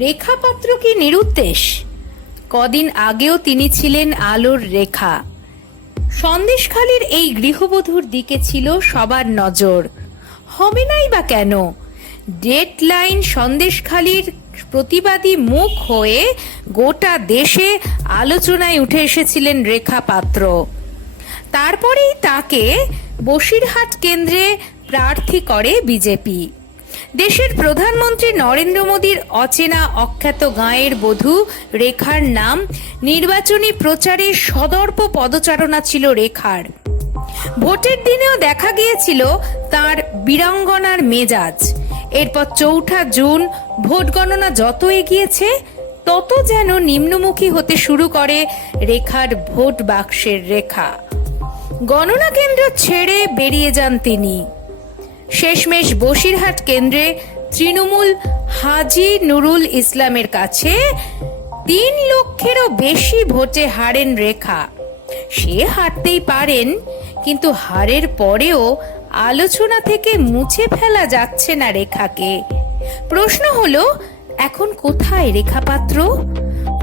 রেখা পাত্র কি নিরুদ্দেশ। কদিন আগেও তিনি ছিলেন আলোর রেখা। সন্দেশখালির এই গৃহবধূর দিকে ছিল সবার নজর। হবে নাই বা কেন? ডেট লাইন সন্দেশখালির প্রতিবাদী মুখ হয়ে গোটা দেশে আলোচনায় উঠে এসেছিলেন রেখা পাত্র তারপরেই তাকে বসিরহাট কেন্দ্রে প্রার্থী করে বিজেপি। দেশের প্রধানমন্ত্রী নরেন্দ্র মোদীর অচেনা অখ্যাত গাঁয়ের বধূ রেখার নাম, নির্বাচনী প্রচারে সদর্প পদচারণা ছিল রেখার। ভোটের দিনেও দেখা গিয়েছিল তার বীরাঙ্গনার মেজাজ। এরপর চৌঠা জুন, ভোট গণনা যত এগিয়েছে, তত যেন নিম্নমুখী হতে শুরু করে রেখার ভোট বাক্সের রেখা। গণনা কেন্দ্র ছেড়ে বেরিয়ে যান তিনি। শেষমেশ বসিরহাট কেন্দ্রে তৃণমূল হাজি নুরুল ইসলামের কাছে তিন লক্ষেরও বেশি ভোটে হারেন রেখা। সে হারতেই পারেন, কিন্তু হারের পরেও আলোচনা থেকে মুছে ফেলা যাচ্ছে না রেখাকে। প্রশ্ন হলো, এখন কোথায় রেখা পাত্র?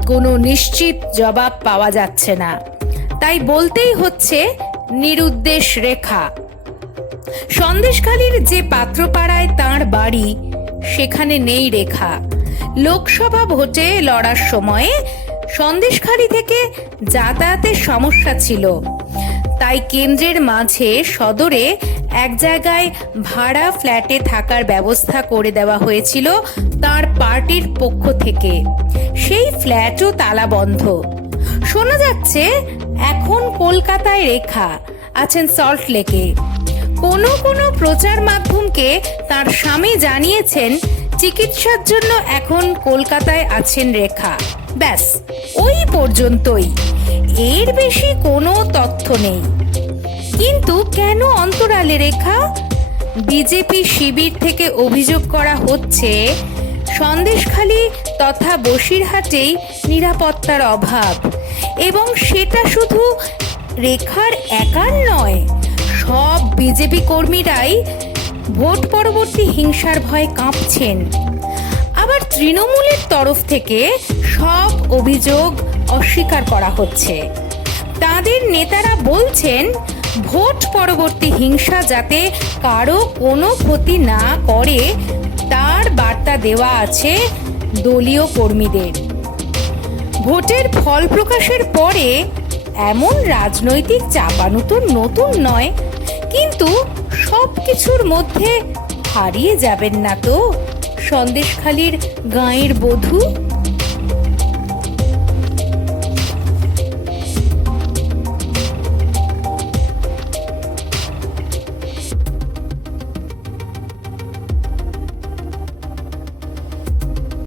কোনো নিশ্চিত জবাব পাওয়া যাচ্ছে না। তাই বলতেই হচ্ছে, নিরুদ্দেশ রেখা। সন্দেশখালীর যে পাত্রপাড়ায় তার বাড়ি, সেখানে নেই রেখা। লোকসভা ভোটে লড়ার সময়ে সন্দেশখালী থেকে যাতায়াতের সমস্যা ছিল। তাই কেন্দ্রের মাঝে সদরে এক জায়গায় ভাড়া ফ্ল্যাটে থাকার ব্যবস্থা করে দেওয়া হয়েছিল তার পার্টির পক্ষ থেকে। সেই ফ্ল্যাটও তালা বন্ধ। শোনা যাচ্ছে, এখন কলকাতায় রেখা, আছেন সল্ট লেকে। কোনো কোনো প্রচার মাধ্যমকে তার স্বামী জানিয়েছেন, চিকিৎসার জন্য এখন কলকাতায় আছেন রেখা। ব্যাস, ওই পর্যন্তই। এর বেশি কোনো তথ্য নেই। কিন্তু কেন অন্তরালে রেখা? বিজেপি শিবির থেকে অভিযোগ করা হচ্ছে, সন্দেশখালী তথা বসিরহাটেই নিরাপত্তার অভাব। এবং সেটা শুধু রেখার একার নয় সব বিজেপি কর্মীরাই ভোট পরবর্তী হিংসার ভয়ে কাঁপছেন। আবার তৃণমূলের তরফ থেকে সব অভিযোগ অস্বীকার করা হচ্ছে। তাদের নেতারা বলছেন, ভোট পরবর্তী হিংসা যাতে কারও কোনো ক্ষতি না করে, তার বার্তা দেওয়া আছে দলীয় কর্মীদের। ভোটের ফল প্রকাশের পরে এমন রাজনৈতিক চাপানো তো নতুন নয় কিন্তু সব কিছুর মধ্যে হারিয়ে যাবেন না তো। সন্দেশখালির গাঁয়ের বধূ